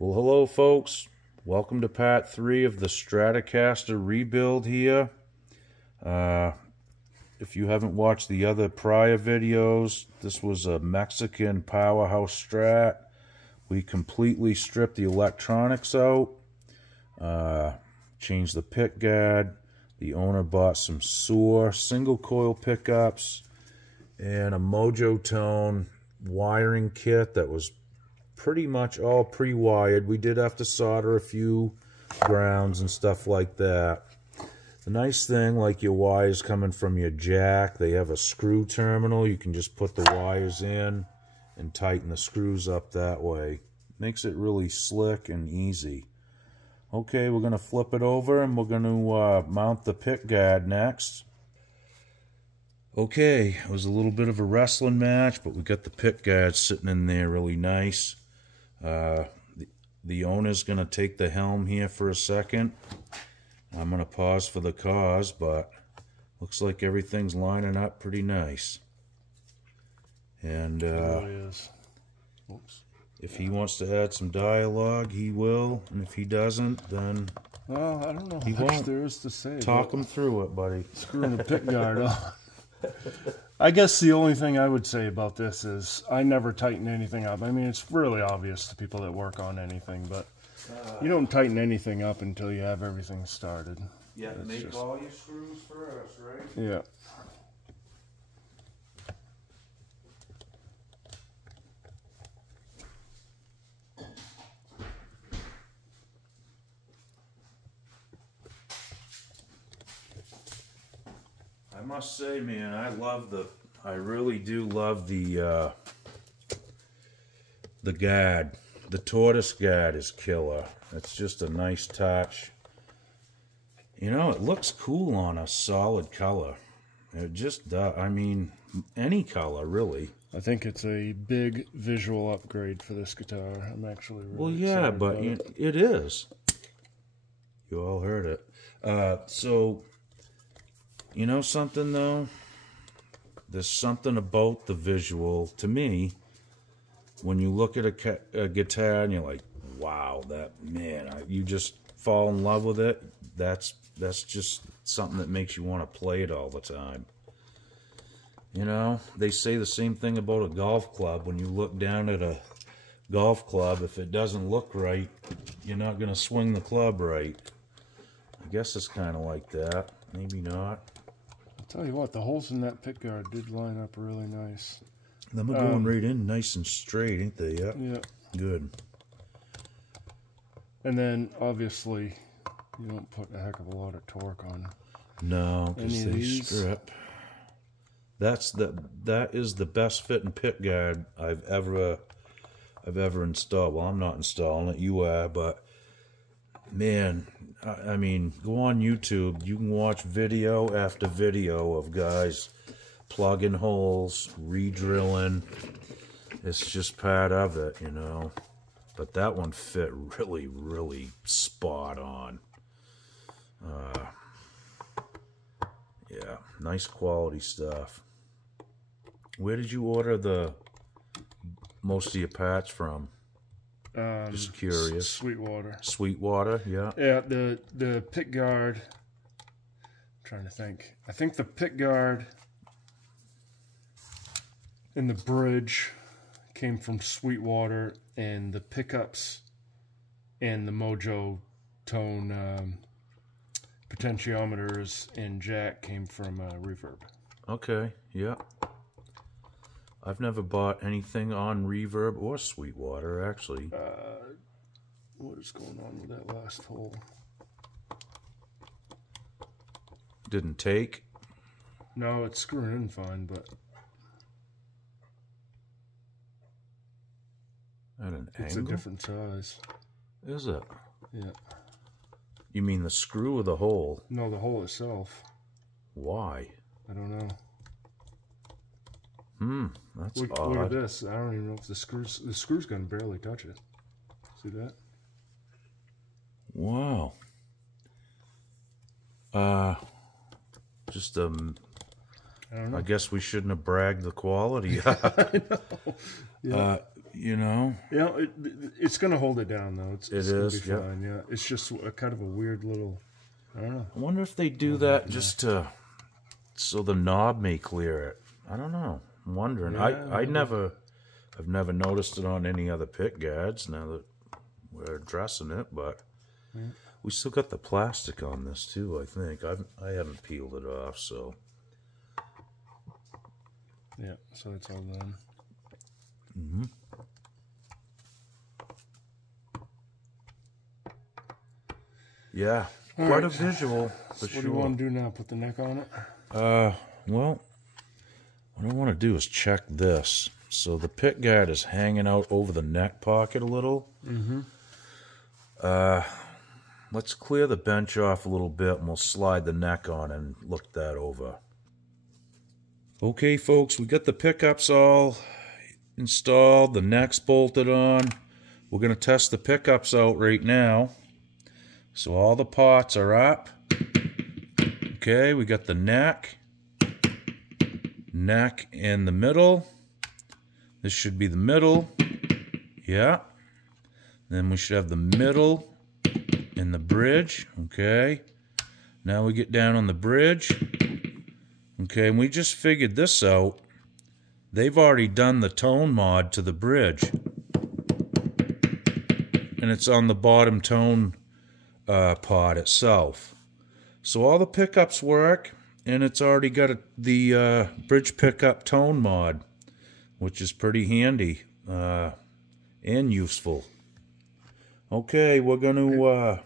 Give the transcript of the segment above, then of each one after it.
Well, hello folks. Welcome to part 3 of the Stratocaster rebuild here. If you haven't watched the other prior videos, this was a Mexican powerhouse Strat. We completely stripped the electronics out, changed the pickguard. The owner bought some Soar single coil pickups and a Mojo Tone wiring kit that was pretty much all pre-wired. We did have to solder a few grounds and stuff like that. The nice thing, like your wires coming from your jack, they have a screw terminal. You can just put the wires in and tighten the screws up that way. Makes it really slick and easy. Okay, we're going to flip it over and we're going to mount the pickguard next. Okay, it was a little bit of a wrestling match, but we got the pickguard sitting in there really nice. The owner's going to take the helm here for a second. I'm going to pause for the cause, but looks like everything's lining up pretty nice. And it really is. Oops. If he wants to add some dialogue, he will. And if he doesn't, then well, I don't know he how much won't. there is to say. Talk him through it, buddy. Screwing the pickguard on. I guess the only thing I would say about this is I never tighten anything up. I mean, it's really obvious to people that work on anything, but you don't tighten anything up until you have everything started. Yeah, make all your screws first, right? Yeah. I must say, man, I really do love the guard. The tortoise guard is killer. It's just a nice touch. You know, it looks cool on a solid color. It just does. I mean, any color, really. I think it's a big visual upgrade for this guitar. I'm actually really excited but about it is. You all heard it. So, you know something, though? There's something about the visual, to me, when you look at a guitar and you're like, wow, you just fall in love with it. That's just something that makes you want to play it all the time. You know, they say the same thing about a golf club. When you look down at a golf club, if it doesn't look right, you're not going to swing the club right. I guess it's kind of like that. Maybe not. Tell you what, the holes in that pickguard did line up really nice. Them are going right in nice and straight, ain't they? Yep. Yeah. Good. And then, obviously, you don't put a heck of a lot of torque on. No, because they strip. That is the best fitting pickguard I've ever installed. Well, I'm not installing it, you are, but man, I mean, go on YouTube. You can watch video after video of guys plugging holes, re-drilling. It's just part of it, you know. But that one fit really, really spot on. Yeah, nice quality stuff. Where did you order most of your parts from? Just curious. Sweetwater. Sweetwater, yeah. Yeah, the pickguard. I'm trying to think. I think the pickguard and the bridge came from Sweetwater, and the pickups and the Mojo Tone potentiometers and jack came from Reverb. Okay, yeah. I've never bought anything on Reverb or Sweetwater, actually. What is going on with that last hole? Didn't take? No, it's screwing in fine, but At an it's angle? a different size. Is it? Yeah. You mean the screw or the hole? No, the hole itself. Why? I don't know. That's Look odd. at this. I don't even know if the screw's gonna barely touch it. See that? Wow. Just I don't know. I guess we shouldn't have bragged the quality. I know. Yeah. You know? Yeah, it's going to hold it down, though. It's It gonna is, be yep. fine, yeah. It's just a kind of a weird little, I don't know. I wonder if they do that just to, so the knob may clear it. I don't know. I'm wondering. Yeah, I've never noticed it on any other pick guards now that we're addressing it, but we still got the plastic on this too, I think. I haven't peeled it off, so. Yeah, so it's all done. Mm-hmm. Yeah, quite a visual, for So sure. what do you want to do now? Put the neck on it? Well, what I want to do is check this. So the pick guard is hanging out over the neck pocket a little. Mm-hmm. Let's clear the bench off a little bit and we'll slide the neck on and look that over. Okay, folks, we got the pickups all installed, the neck's bolted on. We're going to test the pickups out right now. So all the pots are up. Okay, we got the neck in the middle. This should be the middle. Yeah. Then we should have the middle in the bridge. Okay. Now we get down on the bridge. Okay, and we just figured this out. They've already done the tone mod to the bridge. And it's on the bottom tone pod itself. So all the pickups work, and it's already got the bridge pickup tone mod, which is pretty handy and useful. Okay, we're going to...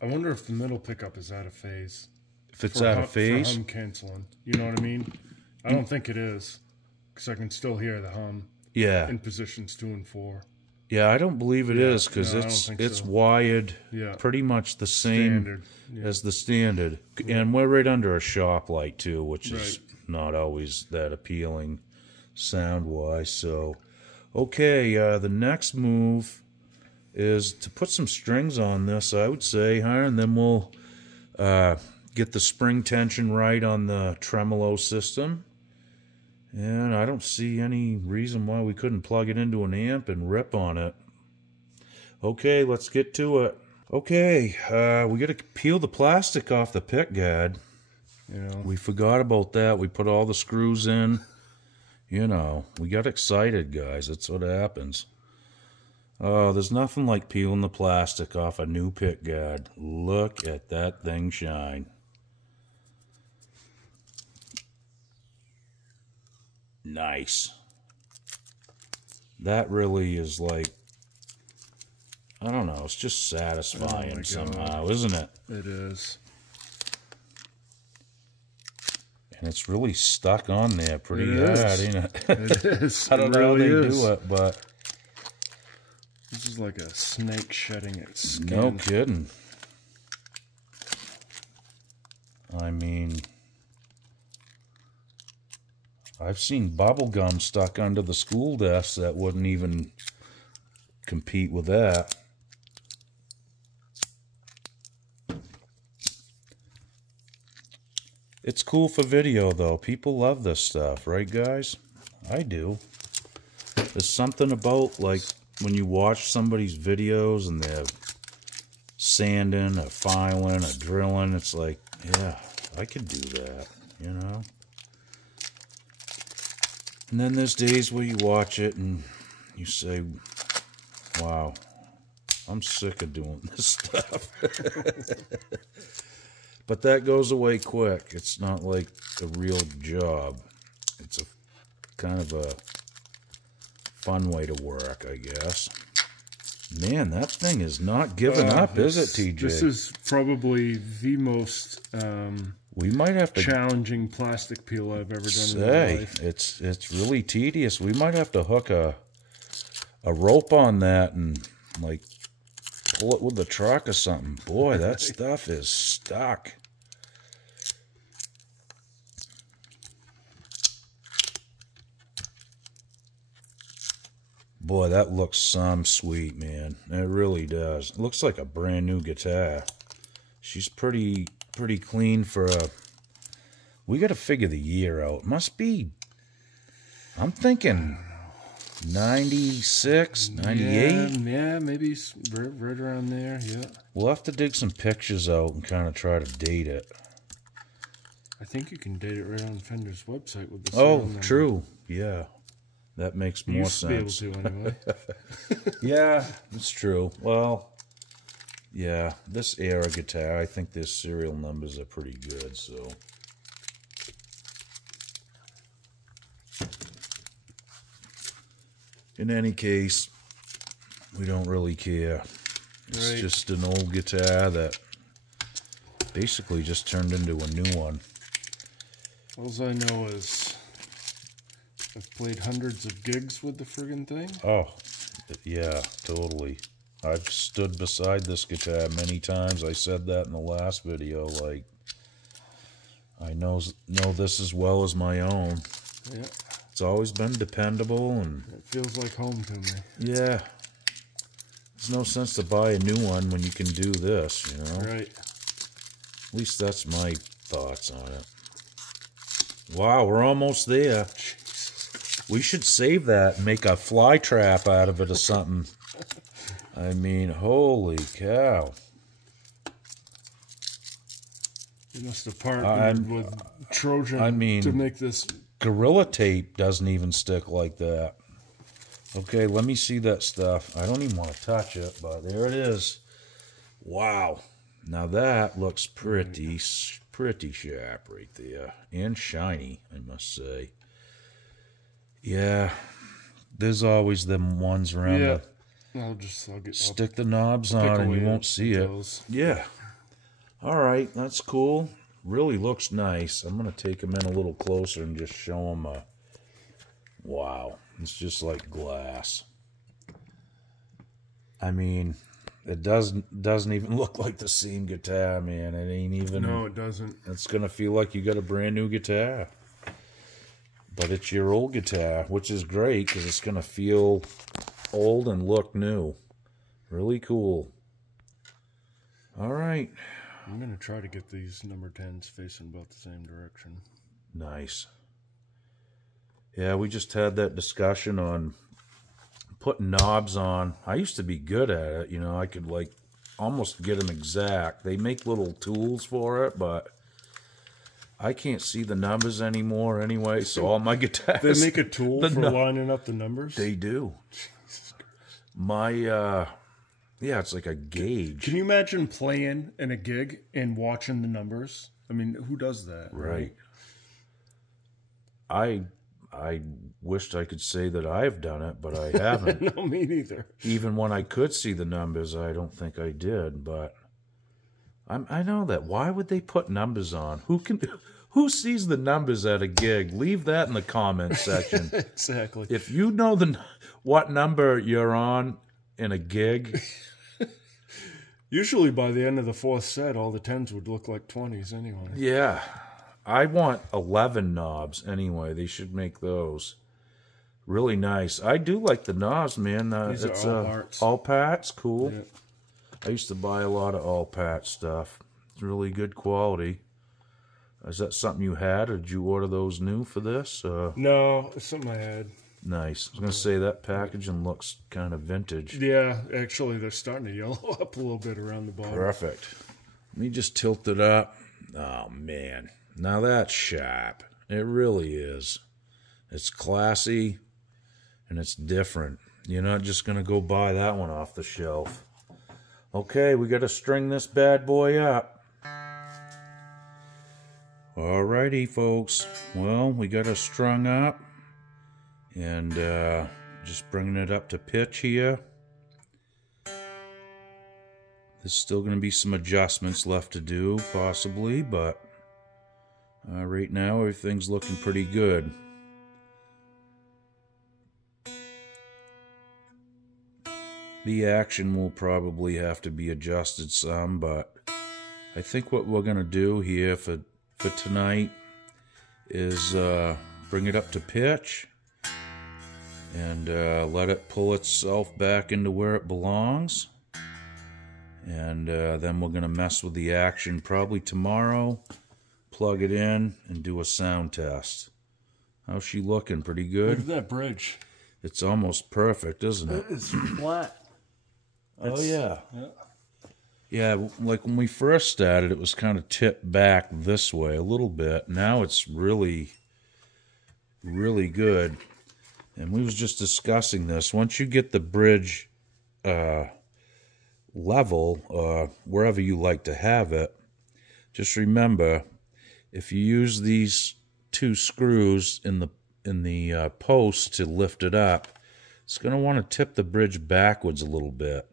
I wonder if the middle pickup is out of phase. If it's out of phase? For hum canceling. You know what I mean? I don't think it is, because I can still hear the hum. Yeah. In positions 2 and 4. Yeah, I don't believe it is, because it's wired pretty much the same as the standard. And we're right under a shop light too, which is not always that appealing sound-wise. So, okay, the next move is to put some strings on this, I would say, and then we'll get the spring tension right on the tremolo system. And I don't see any reason why we couldn't plug it into an amp and rip on it. Okay, let's get to it. Okay, we got to peel the plastic off the pick guard. You know, we forgot about that. We put all the screws in. You know, we got excited, guys. That's what happens. Oh, there's nothing like peeling the plastic off a new pick guard. Look at that thing shine. Nice. That really is like, I don't know, it's just satisfying somehow, isn't it? It is. And it's really stuck on there pretty hard, ain't it? It is. I don't know how they do it, but... This is like a snake shedding its skin. No kidding. I mean... I've seen bubble gum stuck under the school desks that wouldn't even compete with that. It's cool for video, though. People love this stuff, right, guys? I do. There's something about, like, when you watch somebody's videos and they're sanding or filing or drilling, it's like, yeah, I could do that, you know? And then there's days where you watch it and you say, wow, I'm sick of doing this stuff. But that goes away quick. It's not like a real job. It's a kind of a fun way to work, I guess. Man, that thing is not giving up, is it, TJ? This is probably the most we might have to challenging plastic peel I've ever done in my life. It's really tedious. We might have to hook a rope on that and like pull it with the truck or something. Boy, that stuff is stuck. Boy, that looks some sweet, man. It really does. It looks like a brand new guitar. She's pretty clean for a... We got to figure the year out. Must be... I'm thinking 96, 98? Yeah, maybe right around there, yeah. We'll have to dig some pictures out and kind of try to date it. I think you can date it right on Fender's website with the serial number. True. Yeah. That makes more sense. You used to be able to anyway. Yeah, it's true. Well, yeah, this era guitar, I think their serial numbers are pretty good, so. In any case, we don't really care. It's just an old guitar that basically just turned into a new one. All I know is I've played hundreds of gigs with the friggin' thing. Oh, yeah, totally. I've stood beside this guitar many times. I said that in the last video. Like, I know this as well as my own. Yeah. It's always been dependable, and it feels like home to me. Yeah. There's no sense to buy a new one when you can do this, you know? Right. At least that's my thoughts on it. Wow, we're almost there. We should save that and make a fly trap out of it or something. I mean, holy cow. You must have partnered with Trojan to make this. Gorilla tape doesn't even stick like that. Okay, let me see that stuff. I don't even want to touch it, but there it is. Wow. Now that looks pretty sharp right there. And shiny, I must say. Yeah. There's always them ones around the... I'll stick the knobs on and you won't see it. Yeah. All right, that's cool. Really looks nice. I'm going to take them in a little closer and just show them wow. It's just like glass. I mean, it doesn't even look like the same guitar, man. It ain't even... No, it doesn't. It's going to feel like you got a brand new guitar. But it's your old guitar, which is great because it's going to feel old and look new. Really cool. All right. I'm going to try to get these number 10s facing about the same direction. Nice. Yeah, we just had that discussion on putting knobs on. I used to be good at it. You know, I could like almost get them exact. They make little tools for it, but I can't see the numbers anymore anyway, so all my guitars... They make a tool for lining up the numbers? They do. My, yeah, it's like a gauge. Can you imagine playing in a gig and watching the numbers? I mean, who does that? Right. I wished I could say that I've done it, but I haven't. No, me neither. Even when I could see the numbers, I don't think I did, but I know that. Why would they put numbers on? Who sees the numbers at a gig? Leave that in the comments section. Exactly. If you know what number you're on in a gig... Usually by the end of the fourth set, all the 10s would look like 20s anyway. Yeah. I want 11 knobs anyway. They should make those. Really nice. I do like the knobs, man. These it's are all parts. All Pats, cool. Yeah. I used to buy a lot of all Pat stuff. It's really good quality. Is that something you had, or did you order those new for this? No, it's something I had. Nice. I was going to say that packaging looks kind of vintage. Yeah, actually, they're starting to yellow up a little bit around the bottom. Perfect. Let me just tilt it up. Oh, man. Now that's sharp. It really is. It's classy, and it's different. You're not just going to go buy that one off the shelf. Okay, we got to string this bad boy up. Alrighty, folks. Well, we got it strung up. And just bringing it up to pitch here. There's still going to be some adjustments left to do, possibly, but right now everything's looking pretty good. The action will probably have to be adjusted some, but I think what we're going to do here for tonight is bring it up to pitch. And let it pull itself back into where it belongs. And then we're going to mess with the action probably tomorrow. Plug it in and do a sound test. How's she looking? Pretty good? Look at that bridge. It's almost perfect, isn't it? It's flat. Oh, yeah. Yeah. Yeah, like when we first started, it was kind of tipped back this way a little bit. Now it's really, really good. And we was just discussing this. Once you get the bridge level, wherever you like to have it, just remember, if you use these 2 screws in the post to lift it up, it's going to want to tip the bridge backwards a little bit.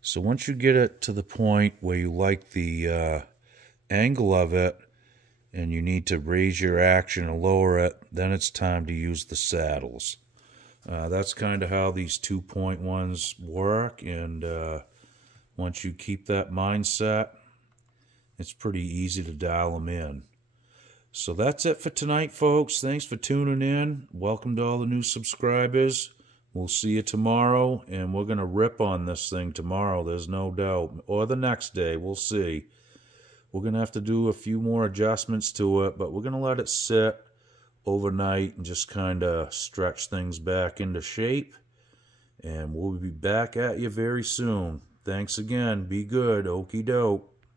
So once you get it to the point where you like the angle of it and you need to raise your action or lower it, then it's time to use the saddles. That's kind of how these 2.1s work, and once you keep that mindset, it's pretty easy to dial them in. So that's it for tonight, folks. Thanks for tuning in. Welcome to all the new subscribers. We'll see you tomorrow, and we're going to rip on this thing tomorrow, there's no doubt. Or the next day, we'll see. We're going to have to do a few more adjustments to it, but we're going to let it sit overnight and just kind of stretch things back into shape. And we'll be back at you very soon. Thanks again. Be good. Okie doke.